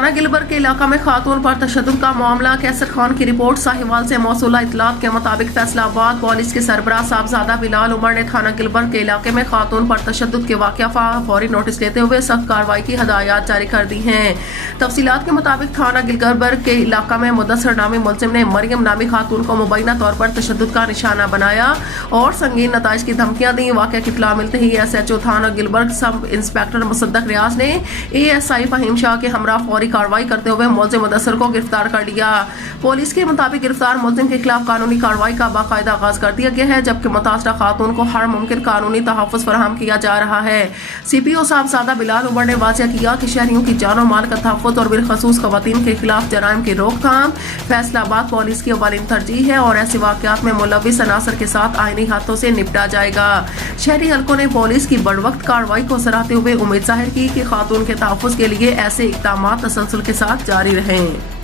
थाना गिलबर्ग के इलाका में खातून पर तशद्दुद का मामला। कैसर खान की रिपोर्ट। साहिवाल से मौसूला इत्तलात के मुताबिक फैसलाबाद पुलिस के सरबराह साहबजादा बिलाल उमर ने थाना गिलबर्ग के इलाके में खातून पर तशद्दुद के वाक़या फौरी नोटिस लेते हुए सख्त कार्रवाई की हदायत जारी कर दी हैं। तफसीलात के मुताबिक थाना गिलबर्ग के इलाका में मुदस्सर नामी मुलजिम ने मरियम नामी खातून को मुबैना तौर पर तशद्दुद का निशाना बनाया और संगीन नताइज की धमकियां दी। वाक़या की इत्तला मिलते ही SHO थाना गिलबर्ग सब इंस्पेक्टर मुसद्दक रियाज ने ASI फहीम शाह के हमरा फौरी कार्रवाई करते हुए मुलजिम मुदस्सर को गिरफ्तार कर लिया। पुलिस के मुताबिक गिरफ्तार मुलजिम के खिलाफ कानूनी कार्रवाई का बाकायदा आगाज कर दिया गया है, जबकि मुतासरा खातून को हर मुमकिन कानूनी तहफ़्फ़ुज़ फराहम किया जा रहा है। CPO साहबजादा बिलाल उमर ने वाज़ेह किया कि शहरियों की जान और माल का तहफ़्फ़ुज़ और बिलख़ुसूस ख़वातीन के खिलाफ जराइम की रोकथाम फैसलाबाद पुलिस की अव्वलीन तरजीह है और ऐसे वाक़यात में मुलव्विस अनासर के साथ आईनी हाथों से निपटा जाएगा। शहरी हलकों ने पुलिस की बड़वक्त कार्रवाई को सराहते हुए उम्मीद जाहिर की कि खातून के तहफ़्फ़ुज़ के लिए ऐसे इक़दामात तसलसल के साथ जारी रहें।